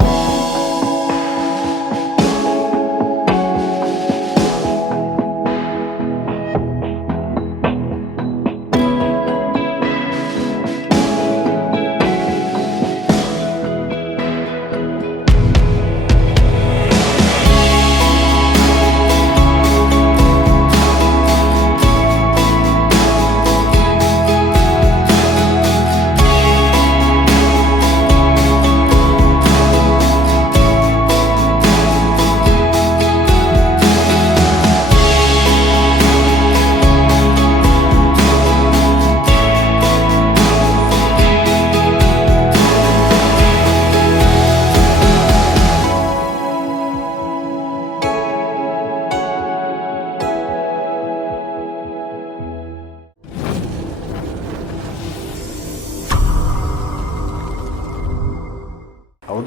you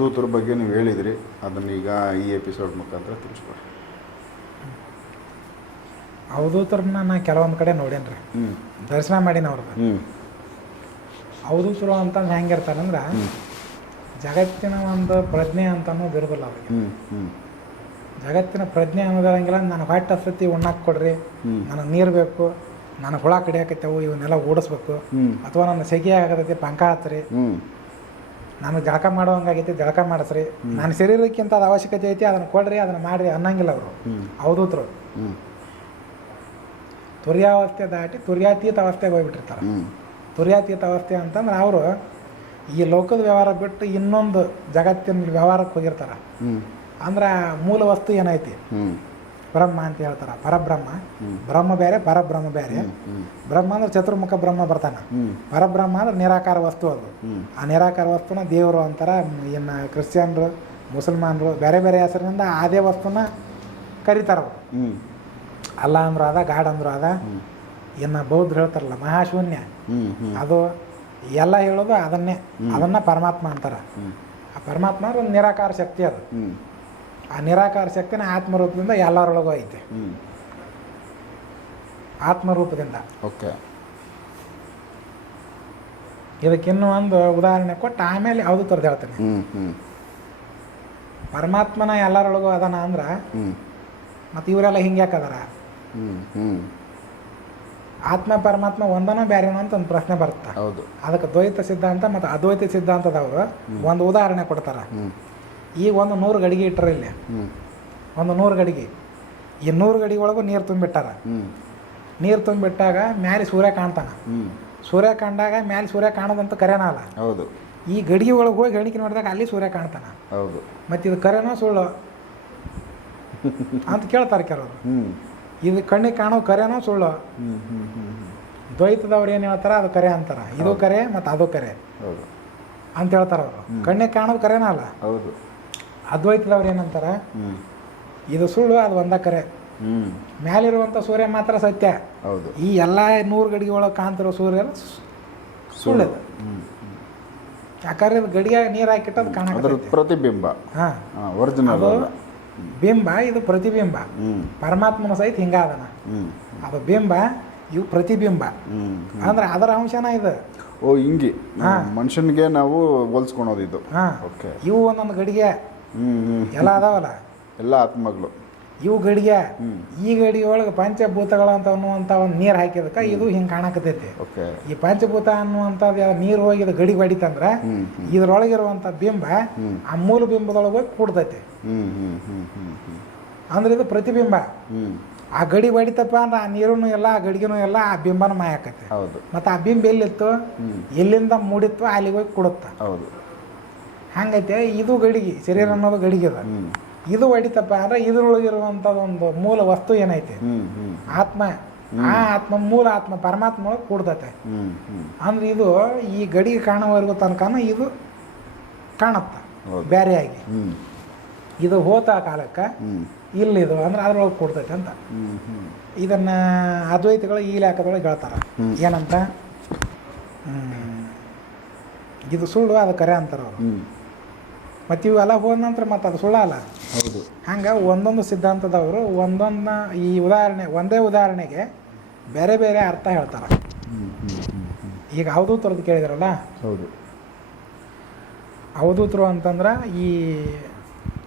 ದೂತರ ಬಗ್ಗೆ ನೀವು ಹೇಳಿದಿರಿ ಈಗ ಈ ಎಪಿಸೋಡ್ ಮುಖಾಂತರ ತಿಳಿಸ್ಕೊಡಿ ಅವಧೂತರನ್ನ ನಾನು ಕೆಲವೊಂದು ಕಡೆ ನೋಡೇನ್ರ ದರ್ಶನ ಮಾಡೀನಿ ಅವ್ರದ್ದು ಅವಧೂತರು ಅಂತಂದು ಅಂದ್ರೆ ಜಗತ್ತಿನ ಒಂದು ಪ್ರಜ್ಞೆ ಅಂತ ಅನ್ನೋದು ಅವ್ರಿಗೆ ಜಗತ್ತಿನ ಪ್ರಜ್ಞೆ ಅನ್ನೋದಿರಂಗಿಲ್ಲ ನನಗೆ ಹೊಟ್ಟೆ ಹಸತಿ ಉಣ್ಣಾಕ್ ಕೊಡ್ರಿ ನನಗೆ ನೀರು ಬೇಕು ನನಗೆ ಹುಳ ಕಡಿಯಾಕತ್ತವು ಇವನ್ನೆಲ್ಲ ಓಡಿಸ್ಬೇಕು ಅಥವಾ ನನ್ನ ಸೆಗಿ ಆಗತೈತಿ ಪಂಕ ಹತ್ರಿ ನಾನು ಜಳಕ ಮಾಡೋಂಗಾಗೈತಿ ಜಳಕ ಮಾಡಿಸ್ರಿ ನನ್ನ ಶರೀರಕ್ಕಿಂತ ಅದು ಅವಶ್ಯಕತೆ ಐತಿ ಅದನ್ನು ಕೊಡ್ರಿ ಅದನ್ನು ಮಾಡ್ರಿ ಅನ್ನಂಗಿಲ್ಲ ಅವರು ಅವಧೂತರು ತುರ್ಯಾವಸ್ಥೆ ದಾಟಿ ತುರ್ಯಾತೀತ ಅವಸ್ಥೆಗೆ ಹೋಗ್ಬಿಟ್ಟಿರ್ತಾರೆ ತುರ್ಯಾತೀತ ಅವಸ್ಥೆ ಅಂತಂದ್ರೆ ಅವರು ಈ ಲೋಕದ ವ್ಯವಹಾರ ಬಿಟ್ಟು ಇನ್ನೊಂದು ಜಗತ್ತಿನ ವ್ಯವಹಾರಕ್ಕೆ ಹೋಗಿರ್ತಾರೆ ಅಂದ್ರೆ ಮೂಲ ವಸ್ತು ಏನೈತಿ ಬ್ರಹ್ಮ ಅಂತ ಹೇಳ್ತಾರ ಪರಬ್ರಹ್ಮ ಬ್ರಹ್ಮ ಬೇರೆ ಪರಬ್ರಹ್ಮ ಬೇರೆ ಬ್ರಹ್ಮ ಅಂದ್ರೆ ಚತುರ್ಮುಖ ಬ್ರಹ್ಮ ಬರ್ತಾನ ಪರಬ್ರಹ್ಮ ಅಂದ್ರೆ ನಿರಾಕಾರ ವಸ್ತು ಅದು ಆ ನಿರಾಕಾರ ವಸ್ತುನ ದೇವರು ಅಂತಾರ ಇನ್ನು ಕ್ರಿಶ್ಚಿಯನ್ರು ಮುಸಲ್ಮಾನರು ಬೇರೆ ಬೇರೆ ಹೆಸರಿನಿಂದ ಅದೇ ವಸ್ತುನ ಕರೀತಾರವ್ರು ಅಲ್ಲ ಅಂದ್ರೂ ಅದ ಗಾಡ್ ಅಂದ್ರೂ ಅದ ಇನ್ನು ಬೌದ್ಧರು ಹೇಳ್ತಾರಲ್ಲ ಮಹಾಶೂನ್ಯ ಅದು ಎಲ್ಲ ಹೇಳೋದು ಅದನ್ನೇ ಅದನ್ನ ಪರಮಾತ್ಮ ಅಂತಾರ ಆ ಪರಮಾತ್ಮ ಒಂದು ನಿರಾಕಾರ ಶಕ್ತಿ ಅದು ಆ ನಿರಾಕಾರ ಶಕ್ತಿನೇ ಆತ್ಮರೂಪದಿಂದ ಎಲ್ಲರೊಳಗೂ ಐತೆ ಆತ್ಮರೂಪದಿಂದ ಓಕೆ ಇದಕ್ಕಿನ್ನೂ ಒಂದು ಉದಾಹರಣೆ ಕೊಟ್ಟು ಆಮೇಲೆ ಯಾವುದು ತರದು ಹೇಳ್ತೇನೆ ಪರಮಾತ್ಮನ ಎಲ್ಲರೊಳಗೂ ಅದನ ಅಂದ್ರೆ ಮತ್ತೆ ಇವರೆಲ್ಲ ಹಿಂಗೆ ಯಾಕದಾರ ಆತ್ಮ ಪರಮಾತ್ಮ ಒಂದನೋ ಬ್ಯಾರೇನೋ ಅಂತ ಒಂದು ಪ್ರಶ್ನೆ ಬರುತ್ತೆ ಹೌದು ಅದಕ್ಕೆ ದ್ವೈತ ಸಿದ್ಧಾಂತ ಮತ್ತು ಅದ್ವೈತ ಸಿದ್ಧಾಂತದವರು ಒಂದು ಉದಾಹರಣೆ ಕೊಡ್ತಾರ ಈಗ ಒಂದು ನೂರು ಗಡಿಗೆ ಇಟ್ಟರೆ ಇಲ್ಲಿ ಒಂದು ನೂರು ಗಡಿಗೆ ಈ ನೂರು ಗಡಿಗೆ ಒಳಗೂ ನೀರು ತುಂಬಿಟ್ಟಾರ ನೀರು ತುಂಬಿಟ್ಟಾಗ ಮ್ಯಾಲೆ ಸೂರ್ಯ ಕಾಣ್ತಾನ ಸೂರ್ಯ ಕಂಡಾಗ ಮ್ಯಾಲೆ ಸೂರ್ಯ ಕಾಣೋದಂತ ಕರೆನ ಅಲ್ಲ ಹೌದು ಈ ಗಡಿಗೆ ಒಳಗೆ ಹೋಗಿ ಗಣಿಕೆ ನೋಡಿದಾಗ ಅಲ್ಲಿ ಸೂರ್ಯ ಕಾಣ್ತಾನ ಹೌದು ಮತ್ತೆ ಇದು ಕರೆನೋ ಸುಳ್ಳು ಅಂತ ಕೇಳ್ತಾರೆ ಕೆಲವರು ಇದು ಕಣ್ಣಿಗೆ ಕಾಣೋ ಕರೆನೋ ಸುಳ್ಳು ದ್ವೈತದವ್ರು ಏನು ಹೇಳ್ತಾರೆ ಅದು ಕರೆ ಅಂತಾರ ಇದು ಕರೆ ಮತ್ತು ಅದು ಕರೆ ಅಂತ ಹೇಳ್ತಾರೆ ಅವರು ಕಣ್ಣಿಗೆ ಕಾಣೋದು ಕರೆನಾ ಅಲ್ಲ ಹೌದು ಅದ್ವೈತದವ್ರು ಏನಂತಾರೆ ಇದು ಸುಳ್ಳು ಅದು ಒಂದ ಕರೆ ಮ್ಯಾಲಿರುವಂಥ ಸೂರ್ಯ ಮಾತ್ರ ಸತ್ಯ ಹೌದು ಈ ಎಲ್ಲ ನೂರು ಗಡಿಗೆ ಒಳಗೆ ಕಾಣ್ತಿರೋ ಸೂರ್ಯ ಸುಳ್ಳು ಯಾಕಂದ್ರೆ ಗಡಿಗೆ ನೀರು ಹಾಕಿಟ್ಟದು ಕಾಣ ಪ್ರತಿಬಿಂಬ ಹಾಂ ಅದು ಬಿಂಬ ಇದು ಪ್ರತಿಬಿಂಬ ಪರಮಾತ್ಮನ ಸಹಿತ ಹಿಂಗಾದನ ಅದು ಬಿಂಬ ಇವು ಪ್ರತಿಬಿಂಬ ಅಂದ್ರೆ ಅದರ ಅಂಶನ ಇದು ಓ ಹಿಂಗೆ ಮನುಷ್ಯನಿಗೆ ನಾವು ಹೋಲಿಸ್ಕೊಳೋದು ಇದು ಇವು ಒಂದೊಂದು ಗಡಿಗೆ ಎಲ್ಲ ಅದಾವಲ್ಲ ಎಲ್ಲ ಆತ್ಮಗಳು ಇವು ಗಡಿಗೆ ಈ ಗಡಿ ಒಳಗೆ ಪಂಚಭೂತಗಳು ಅಂತ ಅನ್ನುವಂಥ ಒಂದು ನೀರು ಹಾಕಿದಕ್ಕೆ ಇದು ಹಿಂಗೆ ಕಾಣಕತೈತಿ ಈ ಪಂಚಭೂತ ಅನ್ನುವಂಥದ್ದು ನೀರು ಹೋಗಿದ ಗಡಿ ಬಡಿತಂದ್ರೆ ಇದ್ರೊಳಗಿರುವಂಥ ಬಿಂಬ ಆ ಮೂಲ ಬಿಂಬದೊಳಗೆ ಹೋಗಿ ಕೂಡ್ತೈತಿ ಅಂದ್ರೆ ಇದು ಪ್ರತಿಬಿಂಬ ಆ ಗಡಿ ಬಡಿತಪ್ಪ ಅಂದ್ರೆ ಆ ನೀರುನು ಎಲ್ಲ ಆ ಗಡಿಗೆನೂ ಎಲ್ಲ ಆ ಬಿಂಬನ ಮಾಯಾಕತ್ತೆ ಹೌದು ಮತ್ತು ಆ ಬಿಂಬ ಎಲ್ಲಿತ್ತು ಎಲ್ಲಿಂದ ಮೂಡಿತ್ತು ಅಲ್ಲಿಗೆ ಹೋಗಿ ಕೊಡುತ್ತೆ ಹೌದು ಹಂಗೈತೆ ಇದು ಗಡಿಗೆ ಶರೀರ ಅನ್ನೋದು ಗಡಿಗೆ ಅದ ಇದು ಒಡಿತಪ್ಪ ಅಂದ್ರೆ ಇದ್ರೊಳಗಿರುವಂತ ಒಂದು ಮೂಲ ವಸ್ತು ಏನೈತೆ ಆತ್ಮ ಆ ಆತ್ಮ ಮೂಲ ಆತ್ಮ ಪರಮಾತ್ಮ ಒಳಗೆ ಅಂದ್ರೆ ಇದು ಈ ಗಡಿಗೆ ಕಾಣೋವರೆಗೂ ತನಕ ಇದು ಬೇರೆ ಆಗಿ ಇದು ಹೋತ ಕಾಲಕ್ಕೆ ಇದು ಅಂದ್ರೆ ಅದ್ರೊಳಗೆ ಕೂಡ್ತೈತೆ ಅಂತ ಇದನ್ನ ಅದ್ವೈತಗಳು ಈ ಲೆಕ್ಕದೊಳಗೆ ಹೇಳ್ತಾರೆ ಏನಂತ ಇದು ಸುಳ್ಳು ಅದು ಕರೆ ಅಂತಾರೆ ಅವರು ಮತ್ತು ಇವೆಲ್ಲ ಹೋದ ನಂತರ ಮತ್ತೆ ಅದು ಸುಳ್ಳಲ್ಲ ಹೌದು ಹಂಗೆ ಒಂದೊಂದು ಸಿದ್ಧಾಂತದವರು ಒಂದೊಂದನ್ನ ಈ ಉದಾಹರಣೆ ಒಂದೇ ಉದಾಹರಣೆಗೆ ಬೇರೆ ಬೇರೆ ಅರ್ಥ ಹೇಳ್ತಾರೆ ಈಗ ಅವಧೂತರದ್ದು ಕೇಳಿದ್ರಲ್ಲ ಹೌದು ಅವಧೂತರು ಅಂತಂದ್ರೆ ಈ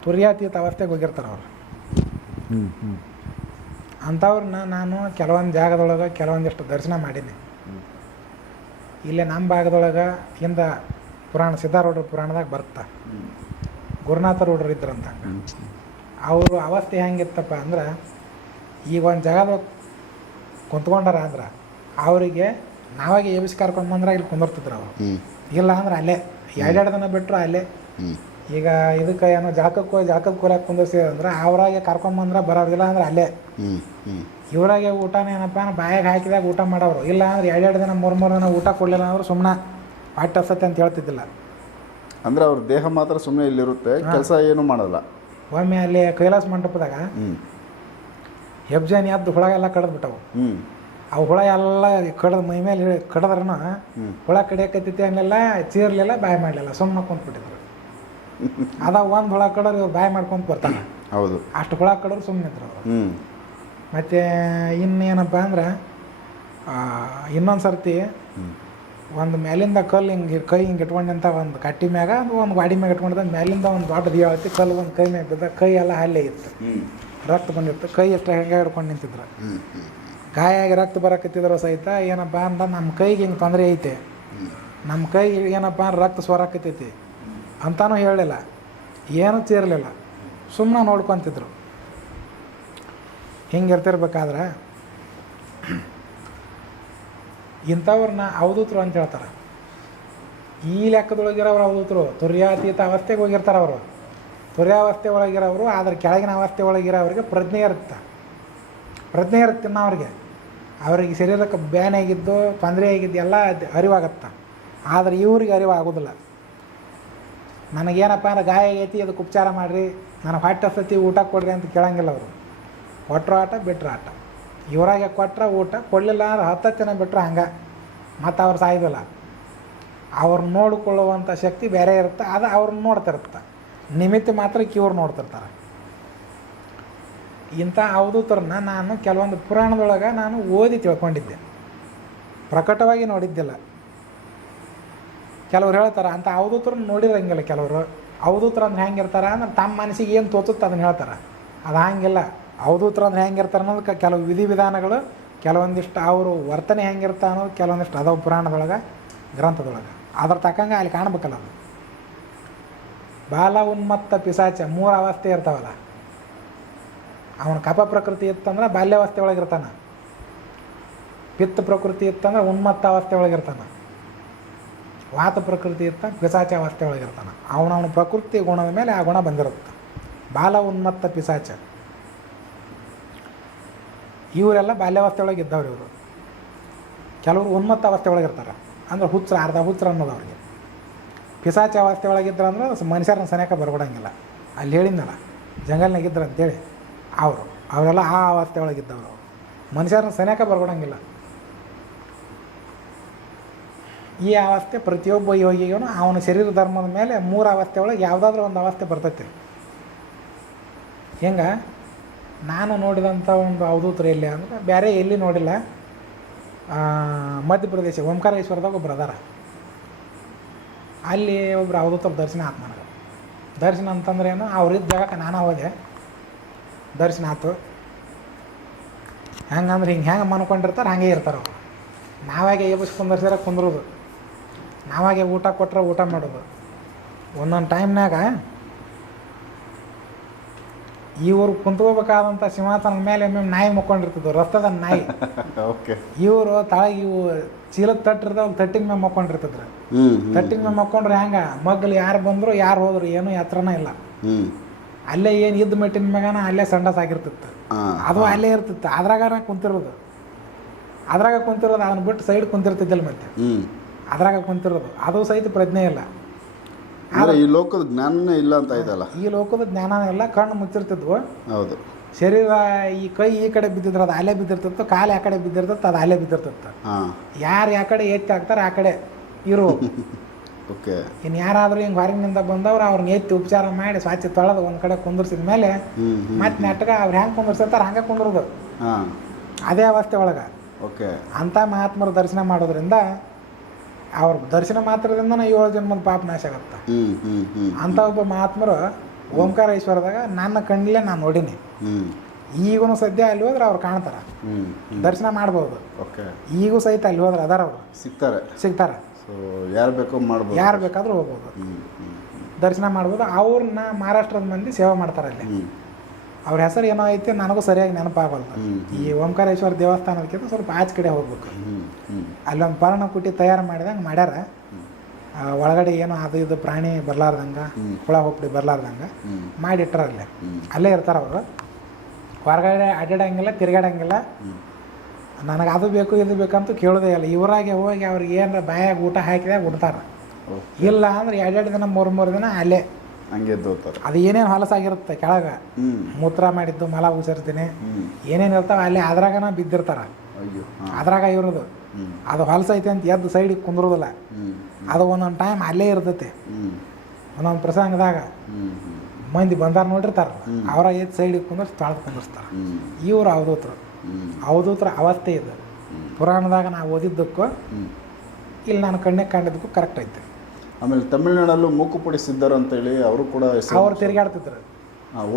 ತುರ್ಯಾತೀತ ಅವಸ್ಥೆಗೆ ಹೋಗಿರ್ತಾರೆ ಅವರು ಅಂಥವ್ರನ್ನ ನಾನು ಕೆಲವೊಂದು ಜಾಗದೊಳಗೆ ಕೆಲವೊಂದಿಷ್ಟು ದರ್ಶನ ಮಾಡೀನಿ ಇಲ್ಲೇ ನಮ್ಮ ಭಾಗದೊಳಗೆ ಇಂದ ಪುರಾಣ ಸಿದ್ಧಾರೂಢ ಪುರಾಣದಾಗ ಬರ್ತಾ ಗುರುನಾಥ ರೋಡ್ರು ಇದ್ರಂತ ಅವರು ಅವಸ್ಥೆ ಹೆಂಗಿತ್ತಪ್ಪ ಅಂದ್ರೆ ಈಗ ಒಂದು ಜಾಗದಾಗ ಕುಂತ್ಕೊಂಡಾರ ಅಂದ್ರೆ ಅವರಿಗೆ ನಾವಾಗೆ ಎಬಿಸಿ ಕರ್ಕೊಂಡು ಬಂದ್ರೆ ಇಲ್ಲಿ ಕುಂದಿರ್ತಿದ್ರು ಅವರು ಇಲ್ಲ ಅಂದ್ರೆ ಅಲ್ಲೇ ಎರಡೆರಡು ದಿನ ಬಿಟ್ಟರು ಅಲ್ಲೇ ಈಗ ಇದಕ್ಕೆ ಏನೋ ಜಾಗಕ್ಕೆ ಜಾಗಕ್ಕೆ ಕೂಲಾಕ ಕುಂದಿರ್ಸಿದ್ರೆ ಅವ್ರಾಗೆ ಬಂದ್ರೆ ಬರೋದಿಲ್ಲ ಅಂದ್ರೆ ಅಲ್ಲೇ ಇವರಾಗೆ ಊಟನೇ ಏನಪ್ಪ ಅಂದ್ರೆ ಬಾಯಾಗೆ ಹಾಕಿದಾಗ ಊಟ ಮಾಡೋರು ಇಲ್ಲ ಅಂದ್ರೆ ಎರಡೆರಡು ದಿನ ಮೂರು ಮೂರು ದಿನ ಊಟ ಕೊಡಲಿಲ್ಲ ಅಂದ್ರೆ ಸುಮ್ಮನೆ ಹೊಟ್ಟೆ ಅಂತ ಹೇಳ್ತಿದ್ದಿಲ್ಲ ಅಂದ್ರೆ ಅವ್ರ ದೇಹ ಮಾತ್ರ ಸುಮ್ಮನೆ ಇಲ್ಲಿರುತ್ತೆ ಕೆಲಸ ಏನು ಮಾಡಲ್ಲ ಒಮ್ಮೆ ಅಲ್ಲಿ ಕೈಲಾಸ ಮಂಟಪದಾಗ ಹೆಬ್ಜಾನಿ ಎದ್ದು ಹುಳ ಎಲ್ಲ ಕಡಿದ್ಬಿಟ್ಟವು ಹ್ಞೂ ಅವು ಹುಳ ಎಲ್ಲ ಕಡ್ದು ಮೈ ಮೇಲೆ ಕಡದ್ರನ ಹುಳ ಕಡಿಯಕತ್ತೈತಿ ಅನ್ನೆಲ್ಲ ಚೀರ್ಲಿಲ್ಲ ಬಾಯ್ ಮಾಡಲಿಲ್ಲ ಸುಮ್ಮನೆ ಕುಂತ್ಬಿಟ್ಟಿದ್ರು ಅದ ಒಂದು ಹುಳ ಕಡೋರು ಬಾಯ್ ಮಾಡ್ಕೊಂತ ಬರ್ತಾನೆ ಹೌದು ಅಷ್ಟು ಹುಳ ಕಡೋರು ಸುಮ್ಮನೆ ಇದ್ರು ಅವರು ಮತ್ತು ಇನ್ನೇನಪ್ಪ ಅಂದ್ರೆ ಇನ್ನೊಂದು ಸರ್ತಿ ಒಂದು ಮೇಲಿಂದ ಕಲ್ಲು ಹಿಂಗೆ ಕೈ ಹಿಂಗೆ ಇಟ್ಕೊಂಡಂತ ಒಂದು ಕಟ್ಟಿ ಮ್ಯಾಗ ಒಂದು ಗಾಡಿ ಮ್ಯಾಗ ಇಟ್ಕೊಂಡಿದ್ದ ಮೇಲಿಂದ ಒಂದು ದೊಡ್ಡ ಐತಿ ಕಲ್ಲು ಒಂದು ಕೈ ಮ್ಯಾಗ ಬಿದ್ದ ಕೈ ಎಲ್ಲ ಹಾಲೆ ಇತ್ತು ರಕ್ತ ಬಂದಿತ್ತು ಕೈ ಎಷ್ಟು ಹೆಂಗೆ ಹಿಡ್ಕೊಂಡು ನಿಂತಿದ್ರು ಗಾಯಾಗಿ ರಕ್ತ ಬರಕತ್ತಿದ್ರು ಸಹಿತ ಏನಪ್ಪ ಅಂದ ನಮ್ಮ ಕೈಗೆ ಹಿಂಗೆ ತೊಂದರೆ ಐತೆ ನಮ್ಮ ಕೈ ಏನಪ್ಪ ರಕ್ತ ಸ್ವರಾಕತೈತಿ ಅಂತಾನೂ ಹೇಳಿಲ್ಲ ಏನೂ ಚೀರಲಿಲ್ಲ ಸುಮ್ಮನೆ ನೋಡ್ಕೊತಿದ್ರು ಹಿಂಗೆ ಇರ್ತಿರ್ಬೇಕಾದ್ರೆ ಇಂಥವ್ರನ್ನ ಅವಧೂತರು ಅಂತ ಹೇಳ್ತಾರೆ ಈ ಲೆಕ್ಕದೊಳಗಿರೋರು ಅವಧೂತರು ತುರ್ಯಾತೀತ ಅವಸ್ಥೆಗೆ ಹೋಗಿರ್ತಾರೆ ಅವರು ತುರ್ಯಾವಸ್ಥೆ ಒಳಗಿರೋರು ಅದ್ರ ಕೆಳಗಿನ ಅವಸ್ಥೆ ಒಳಗಿರೋರಿಗೆ ಪ್ರಜ್ಞೆ ಇರುತ್ತೆ ಪ್ರಜ್ಞೆ ಇರುತ್ತೆ ಅವ್ರಿಗೆ ಅವರಿಗೆ ಶರೀರಕ್ಕೆ ಬ್ಯಾನ್ ಆಗಿದ್ದು ತೊಂದರೆ ಆಗಿದ್ದು ಎಲ್ಲ ಅರಿವಾಗತ್ತೆ ಆದರೆ ಇವ್ರಿಗೆ ಅರಿವಾಗೋದಿಲ್ಲ ನನಗೇನಪ್ಪ ಅಂದ್ರೆ ಗಾಯ ಆಗೈತಿ ಅದಕ್ಕೆ ಉಪಚಾರ ಮಾಡಿರಿ ನನಗೆ ಹೊಟ್ಟೆ ಸತಿ ಊಟ ಕೊಡ್ರಿ ಅಂತ ಕೇಳಂಗಿಲ್ಲ ಅವರು ಕೊಟ್ಟರು ಆಟ ಬಿಟ್ಟರು ಆಟ ಇವರಾಗೆ ಕೊಟ್ರೆ ಊಟ ಕೊಡಲಿಲ್ಲ ಅಂದ್ರೆ ಹತ್ತು ಜನ ಬಿಟ್ಟರೆ ಹಂಗೆ ಮತ್ತು ಅವ್ರು ಸಾಯ್ದಿಲ್ಲ ಅವ್ರು ನೋಡಿಕೊಳ್ಳುವಂಥ ಶಕ್ತಿ ಬೇರೆ ಇರುತ್ತೆ ಅದು ಅವ್ರನ್ನ ನೋಡ್ತಿರುತ್ತೆ ನಿಮಿತ್ತ ಮಾತ್ರ ಇವ್ರು ನೋಡ್ತಿರ್ತಾರೆ ಇಂಥ ಅವಧೂತರನ್ನ ನಾನು ಕೆಲವೊಂದು ಪುರಾಣದೊಳಗೆ ನಾನು ಓದಿ ತಿಳ್ಕೊಂಡಿದ್ದೆ ಪ್ರಕಟವಾಗಿ ನೋಡಿದ್ದಿಲ್ಲ ಕೆಲವ್ರು ಹೇಳ್ತಾರೆ ಅಂಥ ಅವಧೂತರನ್ನ ನೋಡಿರಂಗಿಲ್ಲ ಕೆಲವರು ಅವಧೂತರು ಅಂದ್ರೆ ಹೆಂಗಿರ್ತಾರೆ ಅಂದ್ರೆ ತಮ್ಮ ಮನಸ್ಸಿಗೆ ಏನು ತೋಚುತ್ತೆ ಅದನ್ನು ಹೇಳ್ತಾರೆ ಅದು ಹಂಗಿಲ್ಲ ಅವಧೂತರು ಅಂದ್ರೆ ಹೆಂಗಿರ್ತಾರೆ ಅನ್ನೋದು ಕೆಲವು ವಿಧಿವಿಧಾನಗಳು ಕೆಲವೊಂದಿಷ್ಟು ಅವರು ವರ್ತನೆ ಹೆಂಗಿರ್ತ ಅನ್ನೋದು ಕೆಲವೊಂದಿಷ್ಟು ಅದಾವ ಪುರಾಣದೊಳಗೆ ಗ್ರಂಥದೊಳಗೆ ಅದರ ತಕ್ಕಂಗೆ ಅಲ್ಲಿ ಕಾಣ್ಬೇಕಲ್ಲ ಅದು ಬಾಲ ಉನ್ಮತ್ತ ಪಿಸಾಚ ಮೂರು ಅವಸ್ಥೆ ಇರ್ತಾವಲ್ಲ ಅವನ ಕಪ ಪ್ರಕೃತಿ ಇತ್ತಂದ್ರೆ ಬಾಲ್ಯಾವಸ್ಥೆ ಒಳಗಿರ್ತಾನ ಪಿತ್ತ ಪ್ರಕೃತಿ ಇತ್ತಂದ್ರೆ ಉನ್ಮತ್ತ ಅವಸ್ಥೆ ಒಳಗಿರ್ತಾನೆ ವಾತ ಪ್ರಕೃತಿ ಇತ್ತ ಪಿಸಾಚ ಅವಸ್ಥೆ ಒಳಗಿರ್ತಾನೆ ಅವನವನ ಪ್ರಕೃತಿ ಗುಣದ ಮೇಲೆ ಆ ಗುಣ ಬಂದಿರುತ್ತೆ ಬಾಲ ಉನ್ಮತ್ತ ಪಿಸಾಚ ಇವರೆಲ್ಲ ಬಾಲ್ಯಾವಸ್ಥೆ ಒಳಗೆ ಇದ್ದವ್ರು ಇವರು ಕೆಲವರು ಉನ್ಮತ್ತ ಅವಸ್ಥೆ ಒಳಗೆ ಇರ್ತಾರೆ ಅಂದ್ರೆ ಹುಚ್ಚರ ಅರ್ಧ ಹುಚ್ಚರ ಅನ್ನೋದು ಅವ್ರಿಗೆ ಪಿಸಾಚ ಅವಸ್ಥೆ ಒಳಗಿದ್ರು ಅಂದ್ರೆ ಮನುಷ್ಯರನ್ನ ಸನೇಕ ಬರ್ಬಿಡಂಗಿಲ್ಲ ಅಲ್ಲಿ ಹೇಳಿದ್ನಲ್ಲ ಜಂಗಲ್ನಾಗಿದ್ರು ಅಂತೇಳಿ ಅವರು ಅವರೆಲ್ಲ ಆ ಅವಸ್ಥೆ ಒಳಗಿದ್ದವರು ಮನುಷ್ಯರನ್ನ ಸನೇಕ ಬರ್ಬಿಡಂಗಿಲ್ಲ ಈ ಅವಸ್ಥೆ ಪ್ರತಿಯೊಬ್ಬ ಯೋಗಿಗೂ ಅವನ ಶರೀರ ಧರ್ಮದ ಮೇಲೆ ಮೂರು ಅವಸ್ಥೆ ಒಳಗೆ ಯಾವುದಾದ್ರೂ ಒಂದು ಅವಸ್ಥೆ ಬರ್ತೈತಿ ಹೆಂಗ ನಾನು ನೋಡಿದಂಥ ಒಂದು ಎಲ್ಲಿ ಅಂದ್ರೆ ಬೇರೆ ಎಲ್ಲಿ ನೋಡಿಲ್ಲ ಮಧ್ಯಪ್ರದೇಶ ಓಂಕಾರೇಶ್ವರದಾಗ ಒಬ್ಬರು ಅದಾರ ಅಲ್ಲಿ ಒಬ್ರು ಅವಧೂತ ದರ್ಶನ ಆತು ನನಗೆ ದರ್ಶನ ಅಂತಂದ್ರೇನು ಅವ್ರಿದ್ದ ಜಾಗಕ್ಕೆ ನಾನು ಹೋದೆ ದರ್ಶನ ಆಯ್ತು ಹೆಂಗಂದ್ರೆ ಹಿಂಗೆ ಹೆಂಗೆ ಮನ್ಕೊಂಡಿರ್ತಾರೆ ಹಾಗೆ ಇರ್ತಾರೆ ಅವರು ನಾವಾಗೆ ಎಬ್ಬಿಸಿ ಕುಂದರ್ಸಿದ್ರೆ ಕುಂದ್ರೋದು ನಾವಾಗೆ ಊಟ ಕೊಟ್ಟರೆ ಊಟ ಮಾಡೋದು ಒಂದೊಂದು ಟೈಮ್ನಾಗ ಇವರು ಕುಂತ್ಕೋಬೇಕಾದಂಥ ಸಿಂಹಾಸನದ ಮೇಲೆ ಒಮ್ಮೆ ನಾಯಿ ಮಕ್ಕೊಂಡಿರ್ತದೆ ರಸ್ತದ ನಾಯಿ ಓಕೆ ಇವರು ತಳಗಿ ಇವು ಚೀಲದ ತಟ್ಟಿರ್ತಾವ ತಟ್ಟಿನ ಮೇಲೆ ಮಕ್ಕೊಂಡಿರ್ತದ್ರು ತಟ್ಟಿನ ಮೇಲೆ ಮಕ್ಕೊಂಡ್ರೆ ಹೆಂಗ ಮಗ್ಗಲು ಯಾರು ಬಂದ್ರು ಯಾರು ಹೋದ್ರು ಏನು ಯಾತ್ರನ ಇಲ್ಲ ಅಲ್ಲೇ ಏನು ಇದ್ದ ಮೆಟ್ಟಿನ ಮ್ಯಾಗನ ಅಲ್ಲೇ ಸಂಡಸ್ ಆಗಿರ್ತಿತ್ತು ಅದು ಅಲ್ಲೇ ಇರ್ತಿತ್ತು ಅದ್ರಾಗ ಕುಂತಿರೋದು ಅದ್ರಾಗ ಕುಂತಿರೋದು ಅದನ್ನ ಬಿಟ್ಟು ಸೈಡ್ ಕುಂತಿರ್ತಿದ್ದಿಲ್ಲ ಮತ್ತೆ ಅದ್ರಾಗ ಕುಂತಿರೋದು ಅದು ಸಹಿತ ಪ್ರಜ್ಞೆ ಇಲ್ಲ ಈ ಲೋಕದ ಜ್ಞಾನ ಇಲ್ಲ ಅಂತ ಇದಲ್ಲ ಈ ಲೋಕದ ಜ್ಞಾನ ಎಲ್ಲ ಕಣ್ಣು ಮುಚ್ಚಿರ್ತಿದ್ವು ಹೌದು ಶರೀರ ಈ ಕೈ ಈ ಕಡೆ ಬಿದ್ದಿದ್ರೆ ಅದು ಅಲೆ ಬಿದ್ದಿರ್ತಿತ್ತು ಕಾಲು ಆ ಕಡೆ ಬಿದ್ದಿರ್ತಿತ್ತು ಅದು ಅಲೆ ಬಿದ್ದಿರ್ತಿತ್ತು ಯಾರು ಯಾವ ಕಡೆ ಎತ್ತಿ ಹಾಕ್ತಾರೆ ಆ ಕಡೆ ಇರು ಓಕೆ ಇನ್ನು ಯಾರಾದರೂ ಹಿಂಗೆ ಹೊರಗಿನಿಂದ ಬಂದವ್ರು ಅವ್ರನ್ನ ಎತ್ತಿ ಉಪಚಾರ ಮಾಡಿ ಸ್ವಚ್ಛ ತೊಳೆದು ಒಂದು ಕಡೆ ಕುಂದಿರ್ಸಿದ ಮೇಲೆ ಮತ್ತೆ ನೆಟ್ಟಗೆ ಅವ್ರು ಹೆಂಗೆ ಕುಂದಿರ್ಸಿರ್ತಾರೆ ಹಂಗೆ ಕುಂದಿರೋದು ಅದೇ ಅವಸ್ಥೆ ಒಳಗೆ ಓಕೆ ಅಂಥ ಮಹಾತ್ಮರ ದರ್ಶನ ಮಾಡೋದ್ರಿಂದ ಅವ್ರ ದರ್ಶನ ಮಾತ್ರದಿಂದ ಏಳು ಜನ್ಮದ ಪಾಪ ನಾಶ ಆಗತ್ತ ಅಂತ ಒಬ್ಬ ಮಹಾತ್ಮರು ಓಂಕಾರೇಶ್ವರದಾಗ ನನ್ನ ಕಣ್ಣಲ್ಲೇ ನಾನು ನೋಡೀನಿ ಈಗೂ ಸದ್ಯ ಅಲ್ಲಿ ಹೋದ್ರೆ ಅವ್ರು ಕಾಣ್ತಾರ ದರ್ಶನ ಮಾಡ್ಬೋದು ಈಗೂ ಸಹಿತ ಅಲ್ಲಿ ಹೋದ್ರೆ ಅದಾರ ಅವರು ಸಿಗ್ತಾರೆ ಸಿಗ್ತಾರೆ ಯಾರು ಬೇಕೋ ಯಾರು ಬೇಕಾದ್ರೂ ಹೋಗ್ಬೋದು ದರ್ಶನ ಮಾಡ್ಬೋದು ಅವ್ರನ್ನ ಮಹಾರಾಷ್ಟ್ರದ ಮಂದಿ ಸೇವೆ ಮಾಡ್ತಾರೆ ಅಲ್ಲಿ ಅವ್ರ ಹೆಸರು ಏನೋ ಐತೆ ನನಗೂ ಸರಿಯಾಗಿ ನೆನಪಾಗಲ್ಲ ಈ ಓಂಕಾರೇಶ್ವರ ದೇವಸ್ಥಾನದಕ್ಕಿಂತ ಸ್ವಲ್ಪ ಆಚೆ ಕಡೆ ಹೋಗ್ಬೇಕು ಪರ್ಣ ಕುಟ್ಟಿ ತಯಾರು ಮಾಡಿದಂಗೆ ಮಾಡ್ಯಾರ ಒಳಗಡೆ ಏನು ಅದು ಇದು ಪ್ರಾಣಿ ಬರ್ಲಾರ್ದಂಗ ಹುಳ ಹೋಗ್ಬಿಟ್ಟು ಬರ್ಲಾರ್ದಂಗೆ ಮಾಡಿಟ್ಟಾರ ಅಲ್ಲಿ ಅಲ್ಲೇ ಇರ್ತಾರೆ ಅವರು ಹೊರಗಡೆ ಅಡ್ಡಾಡಂಗಿಲ್ಲ ತಿರ್ಗಾಡಂಗಿಲ್ಲ ನನಗೆ ಅದು ಬೇಕು ಇದು ಬೇಕಂತೂ ಕೇಳೋದೇ ಇಲ್ಲ ಇವರಾಗೆ ಹೋಗಿ ಅವ್ರಿಗೆ ಏನಾರ ಬಾಯಾಗ ಊಟ ಹಾಕಿದಾಗ ಉಡ್ತಾರೆ ಇಲ್ಲ ಅಂದ್ರೆ ಎರಡೆರಡು ದಿನ ಮೂರು ಮೂರು ದಿನ ಅಲ್ಲೇ ಹಂಗೆ ಅದು ಏನೇನು ಹೊಲಸಾಗಿರುತ್ತೆ ಕೆಳಗೆ ಮೂತ್ರ ಮಾಡಿದ್ದು ಮಲ ಉಸಿರ್ತೀನಿ ಏನೇನು ಇರ್ತಾವ ಅಲ್ಲಿ ಅದ್ರಾಗನ ಬಿದ್ದಿರ್ತಾರ ಅದ್ರಾಗ ಇರೋದು ಅದು ಹೊಲಸೈತೆ ಅಂತ ಎದ್ದು ಸೈಡಿಗೆ ಕುಂದ್ರೋದಿಲ್ಲ ಅದು ಒಂದೊಂದು ಟೈಮ್ ಅಲ್ಲೇ ಇರ್ತೈತೆ ಒಂದೊಂದು ಪ್ರಸಂಗದಾಗ ಮಂದಿ ಬಂದಾರ ನೋಡಿರ್ತಾರ ಅವರ ಎದ್ದು ಸೈಡಿಗೆ ಕುಂದ್ರ ತಾಳ್ದು ಕುಂದಿರ್ತಾರೆ ಇವ್ರು ಅವಧೂತರು ಅವಧೂತರ ಅವಸ್ಥೆ ಇದು ಪುರಾಣದಾಗ ನಾವು ಓದಿದ್ದಕ್ಕೂ ಇಲ್ಲಿ ನಾನು ಕಣ್ಣೆ ಕಂಡಿದ್ದಕ್ಕೂ ಕರೆಕ್ಟ್ ಐತೆ ಆಮೇಲೆ ತಮಿಳ್ನಾಡಲ್ಲೂ ಮೂಕುಪೊಡಿ ಸಿದ್ಧರು ಅಂತೇಳಿ ಅವರು ಕೂಡ ಹೆಸರು ಅವ್ರು ತಿರುಗಾಡ್ತಿದ್ರು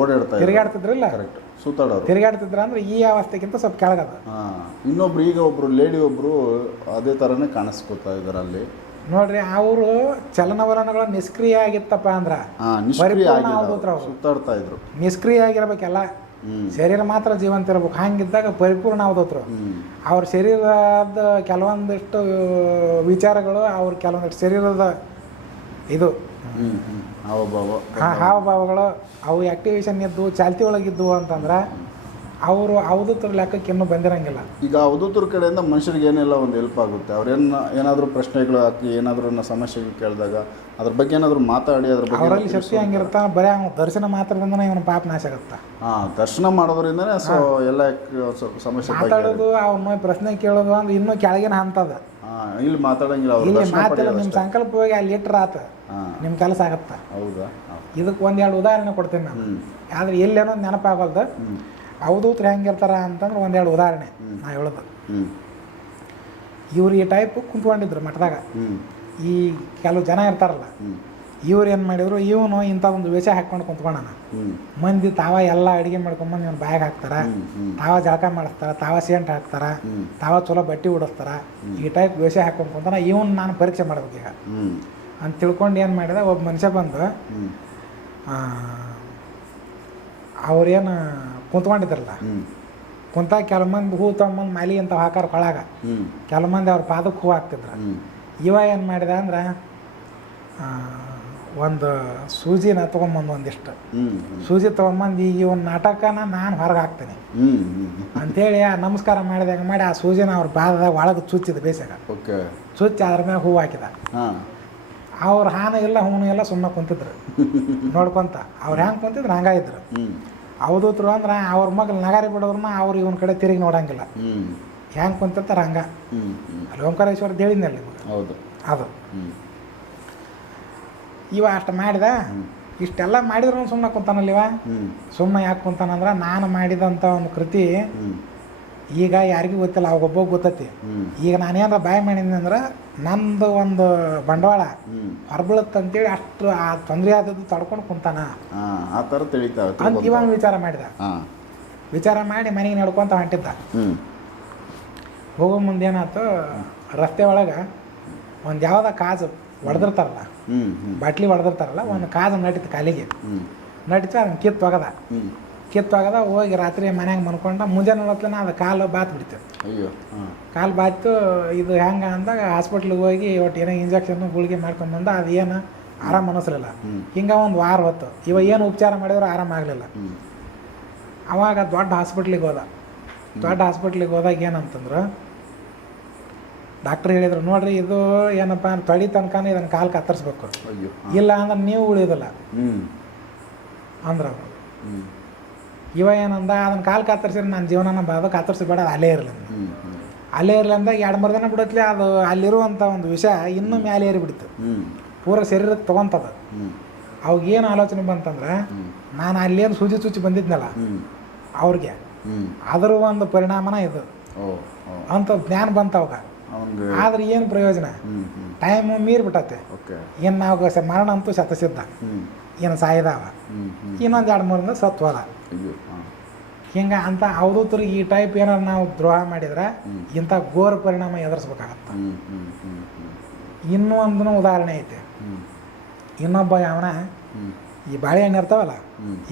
ಓಡಾಡ್ತಾ ತಿರುಗಾಡ್ತಿದ್ರಲ್ಲ ಕರೆಕ್ಟ್ ಸುತ್ತಾಡೋರು ತಿರುಗಾಡ್ತಿದ್ರ ಅಂದ್ರೆ ಈ ಅವಸ್ಥೆಗಿಂತ ಸ್ವಲ್ಪ ಕೆಳಗದ ಹಾಂ ಇನ್ನೊಬ್ರು ಈಗ ಒಬ್ರು ಲೇಡಿ ಒಬ್ರು ಅದೇ ಥರನೇ ಕಾಣಿಸ್ಕೊತಾ ಇದ್ದಾರೆ ಅಲ್ಲಿ ನೋಡ್ರಿ ಅವರು ಚಲನವಲನಗಳ ನಿಷ್ಕ್ರಿಯ ಆಗಿತ್ತಪ್ಪ ಅಂದ್ರ ನಿಷ್ಕ್ರಿಯ ಸುತ್ತಾಡ್ತಾ ಇದ್ರು ನಿಷ್ಕ್ರಿಯ ಆಗಿರ್ಬೇಕೆಲ್ಲ ಶರೀರ ಮಾತ್ರ ಜೀವಂತ ಇರ್ಬೇಕು ಹಂಗಿದ್ದಾಗ ಪರಿಪೂರ್ಣ ಅವಧೂತರು ಅವ್ರ ಶರೀರದ ಕೆಲವೊಂದಿಷ್ಟು ವಿಚಾರಗಳು ಅವ್ರ ಕೆಲವೊಂದಿಷ್ಟು ಶರೀರದ ಇದು ಹಾವಭಾವಗಳು ಅವು ಆಕ್ಟಿವೇಶನ್ ಇದ್ದು ಚಾಲ್ತಿ ಒಳಗಿದ್ದು ಅಂತಂದ್ರೆ ಅವರು ಅವಧೂತರ ಲೆಕ್ಕಕ್ಕೆ ಇನ್ನೂ ಬಂದಿರಂಗಿಲ್ಲ ಈಗ ಅವಧೂತರ ಕಡೆಯಿಂದ ಮನುಷ್ಯರಿಗೆ ಏನೆಲ್ಲ ಒಂದು ಹೆಲ್ಪ್ ಆಗುತ್ತೆ ಅವ್ರೇನು ಏನಾದರೂ ಪ್ರಶ್ನೆಗಳು ಹಾಕಿ ಏನಾದರೂ ಸಮಸ್ಯೆಗಳು ಕೇಳಿದಾಗ ಅದ್ರ ಬಗ್ಗೆ ಏನಾದರೂ ಮಾತಾಡಿ ಅದ್ರ ಬಗ್ಗೆ ಅವರಲ್ಲಿ ಶಕ್ತಿ ಹಂಗಿರುತ್ತಾ ಬರೀ ಅವ್ನು ದರ್ಶನ ಮಾತ್ರದಿಂದನೇ ಇವನ ಪಾಪ ನಾಶ ಆಗುತ್ತಾ ಹಾಂ ದರ್ಶನ ಮಾಡೋದ್ರಿಂದನೇ ಸೊ ಎಲ್ಲ ಸಮಸ್ಯೆ ಮಾತಾಡೋದು ಅವನು ಪ್ರಶ್ನೆ ಕೇಳೋದು ಅಂದ್ರೆ ಇನ್ನೂ ಕೆಳಗಿನ ಹಂತದ ಇಲ್ಲಿ ಮಾತಾಡಂಗಿಲ್ಲ ಇಲ್ಲಿ ದರ್ಶನ ನಿಮ್ಮ ಸಂಕಲ್ಪವಾಗಿ ಅಲ್ಲಿ ಇಟ್ರ ಆತ ನಿಮ್ಮ ಕೆಲಸ ಆಗತ್ತೆ ಹೌದಾ ಇದಕ್ಕೆ ಒಂದೆರಡು ಉದಾಹರಣೆ ಕೊಡ್ತೀನಿ ನಾನು ಆದ್ರೆ ಎಲ್ಲೇನೋ ನೆನಪಾಗಲ್ದು ಹ್ಮ್. ಅವಧೂತ್ರು ಹೆಂಗಿರ್ತಾರ ಅಂತಂದ್ರೆ ಒಂದೆರಡು ಉದಾಹರಣೆ ನಾ ಹೇಳೋದು ಹ್ಮ್. ಇವ್ರು ಈ ಟೈಪ್ ಕುಂತ್ಕೊಂಡಿದ್ರು ಮಠದಾಗ ಈ ಕೆಲವು ಜನ ಇರ್ತಾರಲ್ಲ ಇವ್ರು ಏನು ಮಾಡಿದ್ರು ಇವನು ಇಂಥ ಒಂದು ವೇಷ ಹಾಕ್ಕೊಂಡು ಕುಂತ್ಕೊಂಡಾನ ಮಂದಿ ತಾವ ಎಲ್ಲ ಅಡುಗೆ ಮಾಡ್ಕೊಂಬಂದು ಇವನು ಬ್ಯಾಗ್ ಹಾಕ್ತಾರ ತಾವ ಜಳಕ ಮಾಡಿಸ್ತಾರ ತಾವ ಸೇಂಟ್ ಹಾಕ್ತಾರ ತಾವ ಚಲೋ ಬಟ್ಟೆ ಉಡಿಸ್ತಾರ ಈ ಟೈಪ್ ವೇಷ ಹಾಕೊಂಡು ಕುಂತಾನ ಇವನ್ ನಾನು ಪರೀಕ್ಷೆ ಮಾಡ್ಬೇಕು ಈಗ ಅಂತ ತಿಳ್ಕೊಂಡು ಏನು ಮಾಡಿದ ಒಬ್ಬ ಮನುಷ್ಯ ಬಂದು ಅವ್ರೇನು ಕುಂತ್ಕೊಂಡಿದ್ರಲ್ಲ ಕುಂತ ಕೆಲ ಮಂದಿ ಹೂ ತಗೊಂಬಂದು ಮಾಲಿ ಅಂತ ಹಾಕಾರ ಕೊಳಾಗ ಕೆಲ ಮಂದಿ ಅವ್ರ ಪಾದಕ್ಕೆ ಹೂ ಹಾಕ್ತಿದ್ರು ಇವ ಏನು ಮಾಡಿದೆ ಅಂದ್ರೆ ಒಂದು ಸೂಜಿನ ತೊಗೊಂಬಂದು ಒಂದಿಷ್ಟು ಸೂಜಿ ತೊಗೊಂಬಂದು ಈ ಒಂದು ನಾಟಕನ ನಾನು ಹೊರಗೆ ಹಾಕ್ತೇನೆ ಅಂತೇಳಿ ಆ ನಮಸ್ಕಾರ ಮಾಡಿದಾಗ ಮಾಡಿ ಆ ಸೂಜಿನ ಅವ್ರ ಬಾದದಾಗ ಒಳಗೆ ಚುಚ್ಚಿದ ಬೇಸಾಗ ಚುಚ್ಚಿ ಅದ್ರ ಮ್ಯಾಗ ಹೂವು ಹಾಕಿದ ಅವ್ರ ಹಾನ ಇಲ್ಲ ಹೂನು ಎಲ್ಲ ಸುಮ್ಮನೆ ಕುಂತಿದ್ರು ನೋಡ್ಕೊಂತ ಅವ್ರು ಹೆಂಗೆ ಕುಂತಿದ್ರು ಹಂಗಾಗಿದ್ರು ಅವಧೂತರು ಅಂದ್ರೆ ಅವ್ರ ಮಗಲ್ ನಗಾರಿ ಬಿಡೋದ್ರನ್ನ ಅವ್ರು ಇವನ್ ಕಡೆ ತಿರುಗಿ ನೋಡಂಗಿಲ್ಲ ಹೆಂಗೆ ಕುಂತಿರ್ತಾರ ಹಂಗ ಅಲ್ಲಿ ಓಂಕಾರೇಶ್ವರ ಹೌದು ಅದು ಇವ ಅಷ್ಟು ಮಾಡಿದ ಇಷ್ಟೆಲ್ಲ ಮಾಡಿದ್ರು ಸುಮ್ಮನೆ ಕುಂತಾನಲ್ಲಿವ ಸುಮ್ಮನೆ ಯಾಕೆ ಕುಂತಾನಂದ್ರೆ ನಾನು ಮಾಡಿದಂಥ ಒಂದು ಕೃತಿ ಈಗ ಯಾರಿಗೂ ಗೊತ್ತಿಲ್ಲ ಒಬ್ಬ ಗೊತ್ತೈತಿ ಈಗ ನಾನೇನಾರ ಬಾಯ್ ಮಾಡಿದ್ನಿ ಅಂದ್ರೆ ನಂದು ಒಂದು ಬಂಡವಾಳ ಹೊರಬೀಳುತ್ತೆ ಅಂತೇಳಿ ಅಷ್ಟು ಆ ತೊಂದರೆ ಆದದ್ದು ತಡ್ಕೊಂಡು ಕುಂತಾನ ಆ ಥರ ಇವಾಗ ವಿಚಾರ ಮಾಡಿದ ವಿಚಾರ ಮಾಡಿ ಮನೆಗೆ ನಡ್ಕೊಂತ ಹೊಂಟಿದ್ದ ಹೋಗೋ ಮುಂದೇನಾಯ್ತು ರಸ್ತೆ ಒಳಗೆ ಒಂದು ಯಾವುದೋ ಕಾಜು ಹೊಡೆದಿರ್ತಾರಲ್ಲ ಬಟ್ಲಿ ಹೊಡೆದಿರ್ತಾರಲ್ಲ ಒಂದು ಕಾದು ನಟಿತು ಕಾಲಿಗೆ ನಟಿತು ಅದನ್ನ ಕಿತ್ತು ಹೋಗದ ಹೋಗಿ ರಾತ್ರಿ ಮನ್ಯಾಗ ಮನ್ಕೊಂಡ ಮುಂಜಾನೆ ನೋಡತ್ಲೇನ ಅದು ಕಾಲು ಬಾತ್ ಬಿಡ್ತೇವೆ ಅಯ್ಯೋ ಕಾಲು ಬಾತು ಇದು ಹೆಂಗ ಅಂದಾಗ ಹಾಸ್ಪಿಟ್ಲಿಗೆ ಹೋಗಿ ಒಟ್ಟು ಏನೋ ಇಂಜೆಕ್ಷನ್ ಗುಳಿಗೆ ಮಾಡ್ಕೊಂಡು ಬಂದ ಅದು ಏನು ಆರಾಮ್ ಅನಿಸ್ಲಿಲ್ಲ ಹಿಂಗೆ ಒಂದು ವಾರ ಹೊತ್ತು ಇವಾಗ ಏನು ಉಪಚಾರ ಮಾಡಿದ್ರು ಆರಾಮ ಆಗಲಿಲ್ಲ ಅವಾಗ ದೊಡ್ಡ ಹಾಸ್ಪಿಟ್ಲಿಗೆ ಹೋದ ದೊಡ್ಡ ಹಾಸ್ಪಿಟ್ಲಿಗೆ ಹೋದಾಗ ಏನಂತಂದ್ರೆ ಡಾಕ್ಟರ್ ಹೇಳಿದ್ರು ನೋಡ್ರಿ ಇದು ಏನಪ್ಪ ತೊಳಿ ತನಕ ಇದನ್ನು ಕಾಲು ಕತ್ತರಿಸ್ಬೇಕು ಇಲ್ಲ ಅಂದ್ರೆ ನೀವು ಉಳಿಯೋದಿಲ್ಲ ಅಂದ್ರೆ ಇವ ಏನಂದ ಅದನ್ನ ಕಾಲು ಕತ್ತರಿಸಿದ್ರೆ ನನ್ನ ಜೀವನನ ಬಾದು ಕತ್ತರಿಸಬೇಡ ಅಲೆ ಅಲ್ಲೇ ಇರಲಿ ಅಲ್ಲೇ ಇರಲಿ ಅಂದಾಗ ಎರಡು ಮೂರು ದಿನ ಅದು ಅಲ್ಲಿರುವಂತ ಒಂದು ವಿಷ ಇನ್ನೂ ಮ್ಯಾಲೆ ಏರಿಬಿಡ್ತು ಪೂರ ಶರೀರ ತಗೊಂತದ ಅವಾಗ ಏನು ಆಲೋಚನೆ ಬಂತಂದ್ರೆ ನಾನು ಅಲ್ಲೇನು ಸೂಚಿ ಸೂಚಿ ಬಂದಿದ್ನಲ್ಲ ಅವ್ರಿಗೆ ಅದರ ಒಂದು ಪರಿಣಾಮನ ಇದು ಅಂತ ಜ್ಞಾನ ಬಂತ ಅವಾಗ ಆದ್ರೆ ಏನು ಪ್ರಯೋಜನ ಟೈಮು ಮೀರ್ ಬಿಟ್ಟತ್ತೆ ಏನು ನಾವು ಮರಣ ಅಂತೂ ಸತಸಿದ್ದ ಏನು ಸಾಯ್ದಾವ ಇನ್ನೊಂದು ಎರಡು ಮೂರಿಂದ ಸತ್ತು ಹೋದ ಹಿಂಗೆ ಅಂತ ಅವ್ರಿಗೆ ಈ ಟೈಪ್ ಏನಾರು ನಾವು ದ್ರೋಹ ಮಾಡಿದ್ರೆ ಇಂಥ ಘೋರ ಪರಿಣಾಮ ಎದುರಿಸ್ಬೇಕಾಗತ್ತೆ ಇನ್ನೂ ಒಂದು ಉದಾಹರಣೆ ಐತೆ ಇನ್ನೊಬ್ಬ ಅವನ ಈ ಬಾಳೆಹಣ್ಣು ಇರ್ತಾವಲ್ಲ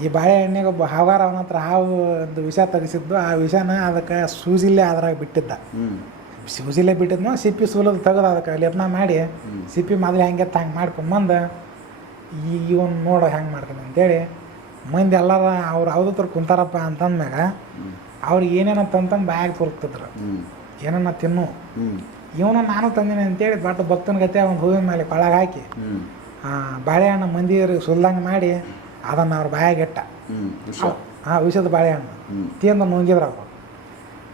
ಈ ಬಾಳೆಹಣ್ಣಿಗೆ ಒಬ್ಬ ಹಾವಾರ ಅವನ ಹತ್ರ ಹಾವು ಒಂದು ವಿಷ ತರಿಸಿದ್ದು ಆ ವಿಷನ ಅದಕ್ಕೆ ಸೂಜಿಲ್ಲೇ ಅದ್ರಾಗ ಬಿಟ್ಟಿದ್ದ ಸಿ ಸೂಜಿಲೆ ಬಿಟ್ಟಿದ್ನೋ ಸಿಪ್ಪಿ ಸುಲದು ತೆಗೆದು ಅದಕ್ಕೆ ಲೆಪ್ನ ಮಾಡಿ ಸಿಪ್ಪಿ ಮೊದಲು ಹೆಂಗೆ ಹಂಗೆ ಮಾಡ್ಕೊಂಬಂದು ಈ ಇವನು ನೋಡು ಹೆಂಗೆ ಮಾಡ್ತಾನೆ ಅಂತೇಳಿ ಮಂದಿ ಎಲ್ಲರ ಅವ್ರು ತರ ಕುಂತಾರಪ್ಪ ಅಂತಂದ್ಮ್ಯಾಗ ಅವ್ರು ಏನೇನೋ ತಂತಂದು ಬಾಯಾಗ ತುರುಕ್ತಿದ್ರು ಏನನ್ನ ತಿನ್ನು ಇವನ ನಾನು ತಂದಿನಿ ಅಂತೇಳಿ ಬಟ್ ಭಕ್ತನ ಗತೆ ಅವನು ಹೂವಿನ ಮೇಲೆ ಕೊಳಗೆ ಹಾಕಿ ಬಾಳೆಹಣ್ಣು ಮಂದಿಯವ್ರಿಗೆ ಸುಲ್ದಂಗೆ ಮಾಡಿ ಅದನ್ನು ಅವ್ರು ಬಾಯಾಗಿಟ್ಟ ಹಾಂ ವಿಷದ ಬಾಳೆಹಣ್ಣು ತಿಂದು ನುಂಗಿದ್ರು ಅವರು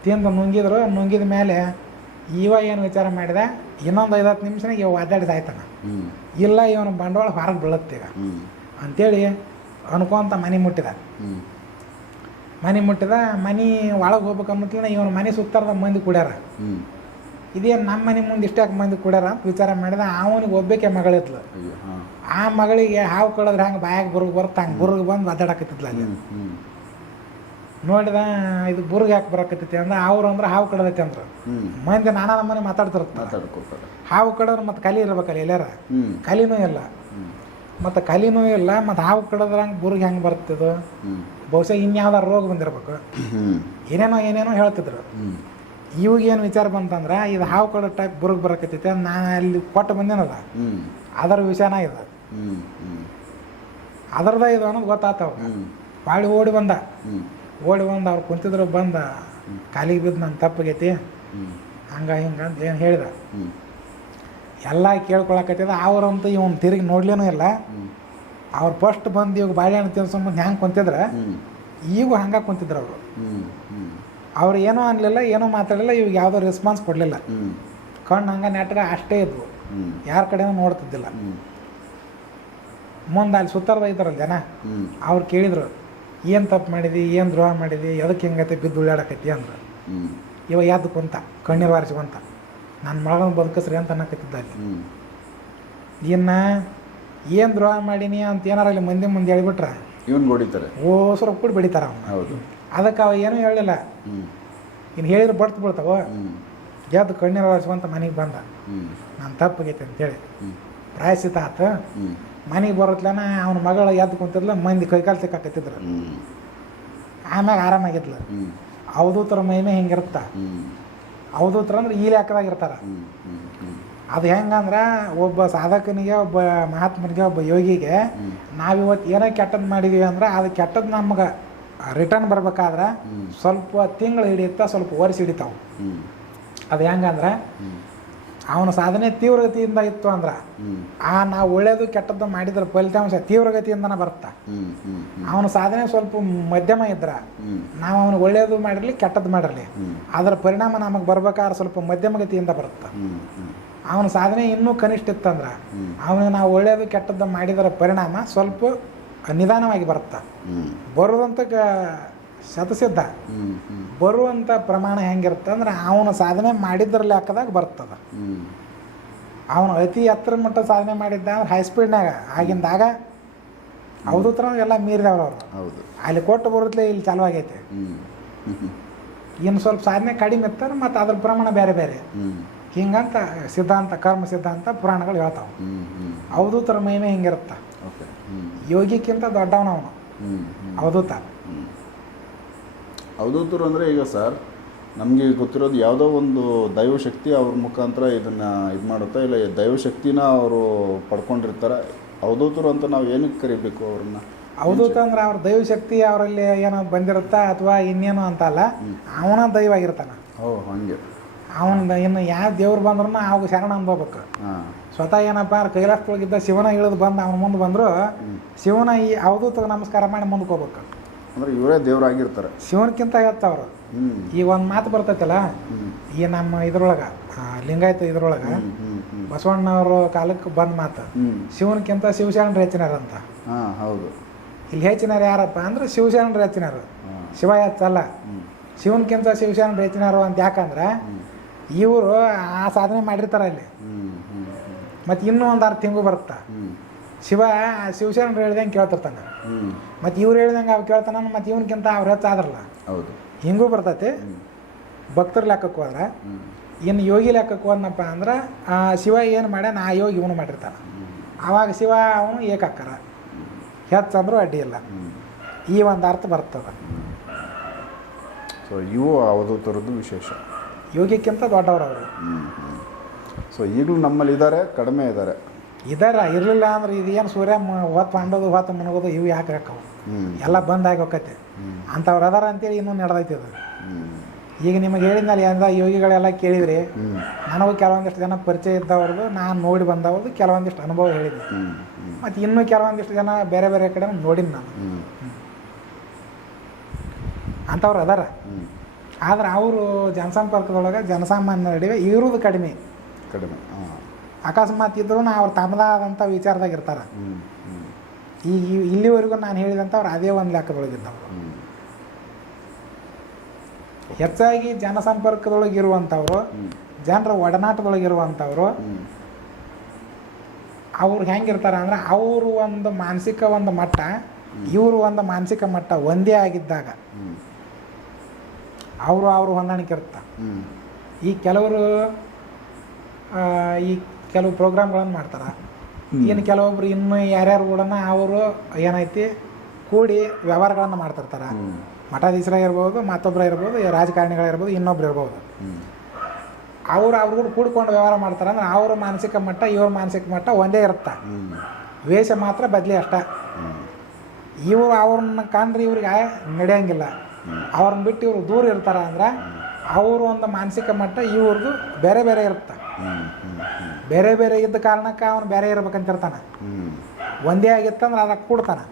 ತಿಂದು ನುಂಗಿದ್ರು ನುಂಗಿದ ಮೇಲೆ ಇವ ಏನು ವಿಚಾರ ಮಾಡಿದೆ ಇನ್ನೊಂದು ಐದತ್ತು ನಿಮಿಷನಾಗ ಇವ ಒದ್ದಾಡಿದಾಯ್ತಾನ ಇಲ್ಲ ಇವನು ಬಂಡವಾಳ ಹೊರಗೆ ಬೀಳುತ್ತೀಗ ಅಂತೇಳಿ ಅನ್ಕೊಂತ ಮನೆ ಮುಟ್ಟಿದ ಮನೆ ಮುಟ್ಟಿದ ಮನೆ ಒಳಗೆ ಹೋಗ್ಬೇಕು ಅನ್ನೋತ್ಲಿನ ಇವನು ಮನೆ ಸುತ್ತಾರದ ಮಂದಿ ಕುಡ್ಯಾರ ಇದೇನು ನಮ್ಮ ಮನೆ ಮುಂದೆ ಇಷ್ಟಕ್ಕೆ ಮಂದಿ ಕುಡ್ಯಾರ ಅಂತ ವಿಚಾರ ಮಾಡಿದ ಅವನಿಗೆ ಒಬ್ಬಕ್ಕೆ ಮಗಳಿದ್ಲು ಆ ಮಗಳಿಗೆ ಹಾವು ಕಳೆದ್ರೆ ಹಂಗೆ ಬಾಯಾಗ ಬುರ್ಗ್ ಬರ್ತಾ ಹಂಗೆ ಬುರ್ಗ್ ಬಂದು ಒದ್ದಾಡಕತ್ತಿದ್ಲ ಅಲ್ಲಿ ನೋಡಿದ ಇದು ಬುರ್ಗ್ ಯಾಕೆ ಬರಕತ್ತೈತಿ ಅಂದ್ರೆ ಅವ್ರು ಅಂದ್ರೆ ಹಾವು ಕಡದೈತಿ ಅಂದ್ರೆ ಮಂದಿ ನಾನಾ ನಮ್ಮನೆ ಮಾತಾಡ್ತಿರ್ತಾರೆ ಹಾವು ಕಡೋರು ಮತ್ತೆ ಕಲಿ ಇರ್ಬೇಕಲ್ಲ ಎಲ್ಲಾರ ಕಲಿನೂ ಇಲ್ಲ ಮತ್ತು ಕಲಿನೂ ಇಲ್ಲ ಮತ್ತೆ ಹಾವು ಕಡದ್ರಂಗೆ ಬುರ್ಗ್ ಹೆಂಗೆ ಬರ್ತಿದ್ದು ಬಹುಶಃ ಇನ್ಯಾವ್ದಾರು ರೋಗ ಬಂದಿರ್ಬೇಕು ಏನೇನೋ ಏನೇನೋ ಹೇಳ್ತಿದ್ರು ಇವಾಗ ಏನು ವಿಚಾರ ಬಂತಂದ್ರೆ ಇದು ಹಾವು ಕಡ ಟೈಪ್ ಬುರ್ಗ್ ಬರಕತ್ತೈತಿ ಅಂದ್ರೆ ನಾನು ಅಲ್ಲಿ ಕೊಟ್ಟು ಬಂದೇನಲ್ಲ ಅದರ ವಿಷಯನ ಇದು ಅದರದ ಇದು ಅನ್ನೋದು ಗೊತ್ತಾತವ ಬಾಳಿ ಓಡಿ ಬಂದ ಓಡಿ ಬಂದು ಅವ್ರು ಕುಂತಿದ್ರು ಬಂದ ಕಾಲಿಗೆ ಬಿದ್ದು ನನ್ನ ತಪ್ಪಾಗೈತಿ ಹಂಗ ಹಿಂಗೆ ಅಂತ ಏನು ಹೇಳಿದ ಎಲ್ಲ ಕೇಳ್ಕೊಳಕತ್ತಿದ ಅವ್ರಂತೂ ಇವನ್ ತಿರುಗಿ ನೋಡ್ಲೇನೂ ಇಲ್ಲ ಅವ್ರು ಫಸ್ಟ್ ಬಂದು ಇವಾಗ ಬಾಳೆಹಣ್ಣು ತಿನ್ಸ್ಕೊಂಬಂದು ಹ್ಯಾಂಗೆ ಕುಂತಿದ್ರೆ ಈಗ ಹಂಗೆ ಕುಂತಿದ್ರು ಅವರು ಅವ್ರು ಏನೂ ಅನ್ನಲಿಲ್ಲ ಏನೂ ಮಾತಾಡಲಿಲ್ಲ ಇವಾಗ ಯಾವುದೋ ರೆಸ್ಪಾನ್ಸ್ ಕೊಡಲಿಲ್ಲ ಕಣ್ಣು ಹಂಗೆ ನೆಟ್ಗೆ ಅಷ್ಟೇ ಇದ್ವು ಯಾರ ಕಡೆನೂ ನೋಡ್ತಿದ್ದಿಲ್ಲ ಮುಂದೆ ಅಲ್ಲಿ ಸುತ್ತಾರ್ದ ಇದ್ದಾರಲ್ಲ ಜನ ಅವ್ರು ಕೇಳಿದ್ರು ಏನು ತಪ್ಪು ಮಾಡಿದಿ ಏನು ದ್ರೋಹ ಮಾಡಿದಿ ಯಾವುದಕ್ಕೆ ಹೆಂಗೈತೆ ಬಿದ್ದು ಉಳ್ಳಾಡಕೈತಿ ಅಂದ್ರೆ ಇವ ಅಂತ ಕಣ್ಣೀರು ಅಂತ ನನ್ನ ಮಗನ ಬದುಕಸ್ರಿ ಅಂತ ಅನ್ನಕತ್ತಿದ್ದ ಇನ್ನ ಇನ್ನು ಏನು ದ್ರೋಹ ಮಾಡೀನಿ ಅಂತ ಏನಾರ ಅಲ್ಲಿ ಮಂದಿ ಮುಂದೆ ಹೇಳಿಬಿಟ್ರೆ ಇವನ್ ಓ ಓಸರ ಕೂಡ ಬೆಳಿತಾರ ಅವನು ಅದಕ್ಕೆ ಅವ ಏನೂ ಹೇಳಿಲ್ಲ ಇನ್ನು ಹೇಳಿದ್ರೆ ಬಡ್ತು ಬಿಡ್ತಾವ ಯಾವ್ದು ಕಣ್ಣೀರು ಅಂತ ಮನೆಗೆ ಬಂದ ನಾನು ತಪ್ಪಾಗೈತೆ ಅಂತೇಳಿ ಪ್ರಾಯಸಿತ ಆತ ಮನೆಗೆ ಬರತ್ಲನ ಅವನ ಮಗಳ ಎದ್ದು ಕುಂತಿದ್ಲ ಮಂದಿ ಕೈಕಾಲು ಸಿಕ್ಕಾಕತ್ತಿದ್ರ ಆಮ್ಯಾಗ ಆರಾಮಾಗಿದ್ಲ ಅವಧೂತರ ಮೈಮೆ ಹಿಂಗಿರುತ್ತ ಅವಧೂತರ ಅಂದ್ರೆ ಈ ಲೆಕ್ಕದಾಗಿರ್ತಾರ ಅದು ಹೆಂಗಂದ್ರೆ ಒಬ್ಬ ಸಾಧಕನಿಗೆ ಒಬ್ಬ ಮಹಾತ್ಮನಿಗೆ ಒಬ್ಬ ಯೋಗಿಗೆ ನಾವಿವತ್ತು ಏನೋ ಕೆಟ್ಟದ್ದು ಮಾಡಿದೀವಿ ಅಂದ್ರೆ ಅದು ಕೆಟ್ಟದ್ದು ನಮ್ಗೆ ರಿಟರ್ನ್ ಬರ್ಬೇಕಾದ್ರೆ ಸ್ವಲ್ಪ ತಿಂಗಳು ಹಿಡಿಯುತ್ತಾ ಸ್ವಲ್ಪ ವರ್ಷ ಹಿಡಿತಾವೆ ಅದು ಹೆಂಗಂದ್ರೆ ಅವನ ಸಾಧನೆ ತೀವ್ರಗತಿಯಿಂದ ಇತ್ತು ಅಂದ್ರ ಆ ನಾವು ಒಳ್ಳೇದು ಕೆಟ್ಟದ್ದು ಮಾಡಿದ್ರ ಫಲಿತಾಂಶ ತೀವ್ರಗತಿಯಿಂದನೇ ಬರ್ತಾ ಅವನ ಸಾಧನೆ ಸ್ವಲ್ಪ ಮಧ್ಯಮ ಇದ್ರ ನಾವು ಅವನು ಒಳ್ಳೇದು ಮಾಡಿರಲಿ ಕೆಟ್ಟದ್ದು ಮಾಡಿರಲಿ ಅದರ ಪರಿಣಾಮ ನಮಗೆ ಬರ್ಬೇಕಾದ್ರೆ ಸ್ವಲ್ಪ ಮಧ್ಯಮಗತಿಯಿಂದ ಬರುತ್ತೆ ಅವನ ಸಾಧನೆ ಇನ್ನೂ ಕನಿಷ್ಠ ಇತ್ತಂದ್ರೆ ಅವನಿಗೆ ನಾವು ಒಳ್ಳೇದು ಕೆಟ್ಟದ್ದು ಮಾಡಿದರ ಪರಿಣಾಮ ಸ್ವಲ್ಪ ನಿಧಾನವಾಗಿ ಬರುತ್ತ ಬರೋದಂತ ಶತಸಿದ್ಧ ಬರುವಂಥ ಪ್ರಮಾಣ ಹೆಂಗಿರುತ್ತೆ ಅಂದ್ರೆ ಅವನು ಸಾಧನೆ ಮಾಡಿದ್ರ ಲೆಕ್ಕದಾಗ ಬರ್ತದೆ ಅವನು ಅತಿ ಎತ್ತರ ಮಟ್ಟ ಸಾಧನೆ ಮಾಡಿದ್ದ ಅಂದ್ರೆ ಹೈ ಸ್ಪೀಡ್ನಾಗ ಆಗಿಂದಾಗ ಥರ ಎಲ್ಲ ಮೀರಿದವ್ರು ಅವರು ಹೌದು ಅಲ್ಲಿ ಕೊಟ್ಟು ಬರುತ್ತಲೇ ಇಲ್ಲಿ ಚಾಲು ಆಗೈತೆ ಇನ್ನು ಸ್ವಲ್ಪ ಸಾಧನೆ ಕಡಿಮೆ ಇತ್ತ ಮತ್ತು ಅದ್ರ ಪ್ರಮಾಣ ಬೇರೆ ಬೇರೆ ಹಿಂಗಂತ ಸಿದ್ಧಾಂತ ಕರ್ಮ ಸಿದ್ಧಾಂತ ಪುರಾಣಗಳು ಹೇಳ್ತಾವೆ ಅವಧೂತರ ಮಹಿಮೆ ಹಿಂಗಿರುತ್ತೆ ಯೋಗಿಕ್ಕಿಂತ ದೊಡ್ಡವನವನು ಅವಧೂತ ಅವಧೂತರು ಅಂದರೆ ಈಗ ಸರ್ ನಮಗೆ ಗೊತ್ತಿರೋದು ಯಾವುದೋ ಒಂದು ದೈವಶಕ್ತಿ ಅವ್ರ ಮುಖಾಂತರ ಇದನ್ನು ಇದು ಮಾಡುತ್ತಾ ಇಲ್ಲ ದೈವಶಕ್ತಿನ ಅವರು ಪಡ್ಕೊಂಡಿರ್ತಾರೆ ಅವಧೂತರು ಅಂತ ನಾವು ಏನಕ್ಕೆ ಕರಿಬೇಕು ಅವ್ರನ್ನ ಅವಧೂತ ಅಂದ್ರೆ ಅವ್ರ ದೈವಶಕ್ತಿ ಅವರಲ್ಲಿ ಏನೋ ಬಂದಿರುತ್ತಾ ಅಥವಾ ಇನ್ನೇನು ಅಂತ ಅಲ್ಲ ಅವನ ದೈವ ಆಗಿರ್ತಾನ ಓ ಅವನ ಇನ್ನು ಯಾವ ದೇವ್ರು ಬಂದ್ರೂ ಅವಾಗ ಶರಣ ಅನ್ಬೋಬೇಕು ಸ್ವತಃ ಏನಪ್ಪ ಅವ್ರ ಶಿವನ ಇಳಿದು ಬಂದು ಅವನ ಮುಂದೆ ಬಂದರು ಶಿವನ ಈ ಅವಧೂತಗೆ ನಮಸ್ಕಾರ ಮಾಡಿ ಮುಂದಕ್ಕೆ ಹೋಗ್ಬೇಕು ಅಂದ್ರೆ ಇವರೇ ದೇವರಾಗಿರ್ತಾರೆ ಶಿವನಕ್ಕಿಂತ ಎತ್ತವ್ರು ಈ ಒಂದು ಮಾತು ಬರ್ತೈತಲ್ಲ ಈ ನಮ್ಮ ಇದ್ರೊಳಗೆ ಲಿಂಗಾಯತ ಇದ್ರೊಳಗೆ ಬಸವಣ್ಣವ್ರ ಕಾಲಕ್ಕೆ ಬಂದ ಮಾತು ಶಿವನಕ್ಕಿಂತ ಶಿವಶರಣರು ಹೆಚ್ಚಿನಾರ ಅಂತ ಹೌದು ಇಲ್ಲಿ ಹೆಚ್ಚಿನಾರ ಯಾರಪ್ಪ ಅಂದ್ರೆ ಶಿವಶರಣರು ಹೆಚ್ಚಿನಾರು ಶಿವ ಎತ್ತಲ್ಲ ಶಿವನ್ಕಿಂತ ಶಿವಶರಣರು ಹೆಚ್ಚಿನಾರು ಅಂತ ಯಾಕಂದ್ರೆ ಇವರು ಆ ಸಾಧನೆ ಮಾಡಿರ್ತಾರೆ ಇಲ್ಲಿ ಮತ್ತೆ ಇನ್ನೂ ಒಂದು ಆರ್ ತಿಂಗು ಬರುತ್ತೆ ಶಿವ ಶಿವಶರಣ ಹೇಳ್ದಂಗೆ ಕೇಳ್ತಿರ್ತಾನೆ ಮತ್ತು ಇವ್ರು ಹೇಳ್ದಂಗೆ ಅವ್ರು ಕೇಳ್ತಾನ ಮತ್ತು ಇವನಕ್ಕಿಂತ ಅವ್ರು ಹೆಚ್ಚಾದ್ರಲ್ಲ ಹೌದು ಹಿಂಗೂ ಬರ್ತೈತಿ ಭಕ್ತರ ಲೆಕ್ಕಕ್ಕೆ ಹೋದ್ರೆ ಇನ್ನು ಯೋಗಿ ಲೆಕ್ಕಕ್ಕೆ ಹೋದ್ನಪ್ಪ ಅಂದ್ರೆ ಆ ಶಿವ ಏನು ಮಾಡ್ಯಾನ ಆ ಯೋಗಿ ಇವನು ಮಾಡಿರ್ತಾನೆ ಆವಾಗ ಶಿವ ಅವನು ಏಕಾಕಾರ ಹೆಚ್ಚಂದ್ರೂ ಅಡ್ಡಿ ಇಲ್ಲ ಈ ಒಂದು ಅರ್ಥ ಬರ್ತದೆ ಸೊ ಇವು ಅವಧೂತರದ್ದು ವಿಶೇಷ ಯೋಗಿಕ್ಕಿಂತ ದೊಡ್ಡವರು ಅವರು ಸೊ ಈಗಲೂ ನಮ್ಮಲ್ಲಿ ಇದ್ದಾರೆ ಕಡಿಮೆ ಇದ್ದಾರೆ ಇದರ ಇರಲಿಲ್ಲ ಅಂದ್ರೆ ಇದೇನು ಸೂರ್ಯ ಹೊತ್ತು ಅಂಡೋದು ಹೊತ್ತು ಮುಣಗೋದು ಇವು ಯಾಕೆ ಹಾಕವು ಎಲ್ಲ ಬಂದಾಗಿ ಹೋಗತ್ತೆ ಅಂಥವ್ರು ಅದಾರ ಅಂತೇಳಿ ಇನ್ನೂ ನಡೆದೈತಿ ಅದು ಈಗ ನಿಮಗೆ ಹೇಳಿದ್ನಲ್ಲಿ ಎಂದ ಯೋಗಿಗಳೆಲ್ಲ ಕೇಳಿದ್ರಿ ನನಗೂ ಕೆಲವೊಂದಿಷ್ಟು ಜನ ಪರಿಚಯ ಇದ್ದವ್ರದ್ದು ನಾನು ನೋಡಿ ಬಂದವ್ರದ್ದು ಕೆಲವೊಂದಿಷ್ಟು ಅನುಭವ ಹೇಳಿದ್ದೆ ಮತ್ತು ಇನ್ನೂ ಕೆಲವೊಂದಿಷ್ಟು ಜನ ಬೇರೆ ಬೇರೆ ಕಡೆ ನೋಡಿನಿ ನಾನು ಅಂಥವ್ರು ಅದಾರ ಆದ್ರೆ ಅವರು ಜನಸಂಪರ್ಕದೊಳಗೆ ಜನಸಾಮಾನ್ಯ ನಡುವೆ ಇರೋದು ಕಡಿಮೆ ಕಡಿಮೆ ಅಕಸ್ಮಾತ್ ಇದ್ರು ಅವ್ರು ತಮ್ಮದಾದಂಥ ವಿಚಾರದಾಗ ಇರ್ತಾರೆ ಈ ಇಲ್ಲಿವರೆಗೂ ನಾನು ಹೇಳಿದಂಥವ್ರು ಅದೇ ಒಂದು ಲೆಕ್ಕದೊಳಗಿದ್ದವು ಹೆಚ್ಚಾಗಿ ಜನಸಂಪರ್ಕದೊಳಗಿರುವಂಥವ್ರು ಜನರ ಒಡನಾಟದೊಳಗಿರುವಂಥವ್ರು ಅವ್ರು ಹೆಂಗಿರ್ತಾರೆ ಅಂದ್ರೆ ಅವರು ಒಂದು ಮಾನಸಿಕ ಒಂದು ಮಟ್ಟ ಇವರು ಒಂದು ಮಾನಸಿಕ ಮಟ್ಟ ಒಂದೇ ಆಗಿದ್ದಾಗ ಅವರು ಅವರು ಹೊಂದಾಣಿಕೆ ಇರ್ತಾರೆ ಈ ಕೆಲವರು ಈ ಕೆಲವು ಪ್ರೋಗ್ರಾಮ್ಗಳನ್ನು ಮಾಡ್ತಾರೆ ಇನ್ನು ಕೆಲವೊಬ್ರು ಇನ್ನು ಯಾರ್ಯಾರು ಕೂಡ ಅವರು ಏನೈತಿ ಕೂಡಿ ವ್ಯವಹಾರಗಳನ್ನು ಮಾಡ್ತಿರ್ತಾರೆ ಮಠಾಧೀಶರ ಇರ್ಬೋದು ಮತ್ತೊಬ್ಬರ ಇರ್ಬೋದು ರಾಜಕಾರಣಿಗಳಿರ್ಬೋದು ಇನ್ನೊಬ್ರು ಇರ್ಬೋದು ಅವರು ಅವ್ರ ಕೂಡ ಕೂಡ್ಕೊಂಡು ವ್ಯವಹಾರ ಮಾಡ್ತಾರೆ ಅಂದ್ರೆ ಅವ್ರ ಮಾನಸಿಕ ಮಟ್ಟ ಇವ್ರ ಮಾನಸಿಕ ಮಟ್ಟ ಒಂದೇ ಇರುತ್ತೆ ವೇಷ ಮಾತ್ರ ಬದಲಿ ಅಷ್ಟ ಇವರು ಅವ್ರನ್ನ ಕಂಡ್ರೆ ಇವ್ರಿಗೆ ನಡೆಯಂಗಿಲ್ಲ ಅವ್ರನ್ನ ಬಿಟ್ಟು ಇವರು ದೂರ ಇರ್ತಾರ ಅಂದ್ರೆ ಅವರು ಒಂದು ಮಾನಸಿಕ ಮಟ್ಟ ಇವ್ರದ್ದು ಬೇರೆ ಬೇರೆ ಇರುತ್ತೆ ಬೇರೆ ಬೇರೆ ಇದ್ದ ಕಾರಣಕ್ಕೆ ಅವನು ಬೇರೆ ಇರ್ಬೇಕಂತಿರ್ತಾನೆ ಒಂದೇ ಆಗಿತ್ತಂದ್ರೆ ಅದಕ್ಕೆ ಕೂಡ್ತಾನೆ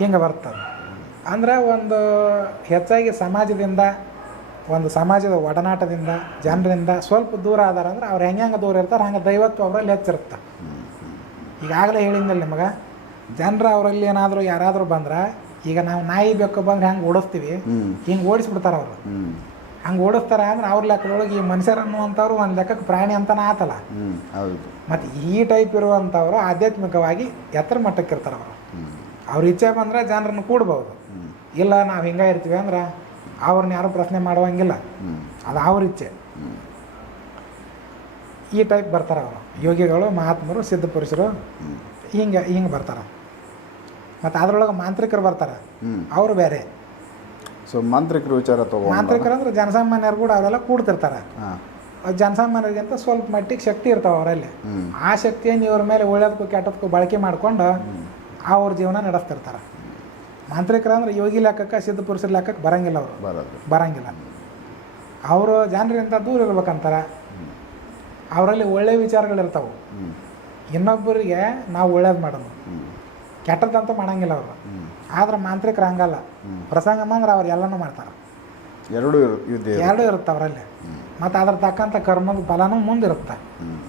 ಹಿಂಗೆ ಬರ್ತದೆ ಅಂದ್ರೆ ಒಂದು ಹೆಚ್ಚಾಗಿ ಸಮಾಜದಿಂದ ಒಂದು ಸಮಾಜದ ಒಡನಾಟದಿಂದ ಜನರಿಂದ ಸ್ವಲ್ಪ ದೂರ ಅಂದ್ರೆ ಅವ್ರು ಹೆಂಗೆ ಹೆಂಗೆ ದೂರ ಇರ್ತಾರೆ ಹಂಗೆ ದೈವತ್ವ ಅವರಲ್ಲಿ ಹೆಚ್ಚಿರುತ್ತೆ ಈಗಾಗಲೇ ಹೇಳಿದ್ನಲ್ಲ ನಿಮಗೆ ಜನರು ಅವರಲ್ಲಿ ಏನಾದರೂ ಯಾರಾದರೂ ಬಂದ್ರೆ ಈಗ ನಾವು ನಾಯಿ ಬೇಕು ಬಂದ್ರೆ ಹೆಂಗೆ ಓಡಿಸ್ತೀವಿ ಹಿಂಗೆ ಓಡಿಸ್ಬಿಡ್ತಾರೆ ಅವರು ಹಂಗೆ ಓಡಿಸ್ತಾರೆ ಅಂದ್ರೆ ಅವ್ರ ಲೆಕ್ಕದೊಳಗೆ ಈ ಮನುಷ್ಯರು ಅನ್ನುವಂಥವ್ರು ಒಂದು ಲೆಕ್ಕಕ್ಕೆ ಪ್ರಾಣಿ ಅಂತನ ಆತಲ್ಲ ಹೌದು ಮತ್ತು ಈ ಟೈಪ್ ಇರುವಂಥವ್ರು ಆಧ್ಯಾತ್ಮಿಕವಾಗಿ ಎತ್ತರ ಮಟ್ಟಕ್ಕೆ ಇರ್ತಾರೆ ಅವರು ಅವ್ರ ಇಚ್ಛೆ ಬಂದ್ರೆ ಜನರನ್ನು ಕೂಡಬಹುದು ಇಲ್ಲ ನಾವು ಹಿಂಗೆ ಇರ್ತೀವಿ ಅಂದ್ರೆ ಅವ್ರನ್ನ ಯಾರು ಪ್ರಶ್ನೆ ಮಾಡುವಂಗಿಲ್ಲ ಅದು ಅವ್ರ ಇಚ್ಛೆ ಈ ಟೈಪ್ ಬರ್ತಾರೆ ಅವರು ಯೋಗಿಗಳು ಮಹಾತ್ಮರು ಸಿದ್ಧ ಪುರುಷರು ಹಿಂಗೆ ಹಿಂಗೆ ಬರ್ತಾರೆ ಮತ್ತು ಅದರೊಳಗೆ ಮಾಂತ್ರಿಕರು ಬರ್ತಾರೆ ಅವರು ಬೇರೆ ಸೊ ಮಾಂತ್ರಿಕರು ವಿಚಾರ ತಗೋ ಮಾಂತ್ರಿಕರು ಅಂದ್ರೆ ಜನಸಾಮಾನ್ಯರು ಕೂಡ ಅವರೆಲ್ಲ ಕೂಡ್ತಿರ್ತಾರೆ ಜನಸಾಮಾನ್ಯರಿಗಿಂತ ಸ್ವಲ್ಪ ಮಟ್ಟಿಗೆ ಶಕ್ತಿ ಇರ್ತಾವ ಅವರಲ್ಲಿ ಆ ಶಕ್ತಿಯನ್ನು ಇವ್ರ ಮೇಲೆ ಒಳ್ಳೇದಕ್ಕೂ ಕೆಟ್ಟದಕ್ಕೂ ಬಳಕೆ ಮಾಡ್ಕೊಂಡು ಅವ್ರ ಜೀವನ ನಡೆಸ್ತಿರ್ತಾರೆ ಮಾಂತ್ರಿಕರು ಅಂದ್ರೆ ಯೋಗಿ ಲೆಕ್ಕಕ್ಕೆ ಸಿದ್ಧ ಪುರುಷರ ಲೆಕ್ಕಕ್ಕೆ ಬರಂಗಿಲ್ಲ ಅವರು ಬರಂಗಿಲ್ಲ ಅವರು ಜನರಿಂದ ದೂರ ಇರ್ಬೇಕಂತಾರೆ ಅವರಲ್ಲಿ ಒಳ್ಳೆ ವಿಚಾರಗಳಿರ್ತಾವೆ ಇನ್ನೊಬ್ಬರಿಗೆ ನಾವು ಒಳ್ಳೇದು ಮಾಡೋದು ಕೆಟ್ಟದಂತೂ ಮಾಡಂಗಿಲ್ಲ ಅವರು ಆದ್ರೆ ಮಾಂತ್ರಿಕರು ಹಂಗಲ್ಲ ಪ್ರಸಂಗ ಅಂದ್ರೆ ಅವ್ರು ಎಲ್ಲನೂ ಮಾಡ್ತಾರೆ ಎರಡು ಎರಡು ಇರುತ್ತೆ ಅವರಲ್ಲಿ ಮತ್ತು ಅದ್ರ ತಕ್ಕಂಥ ಕರ್ಮದ ಫಲನೂ ಮುಂದಿರುತ್ತೆ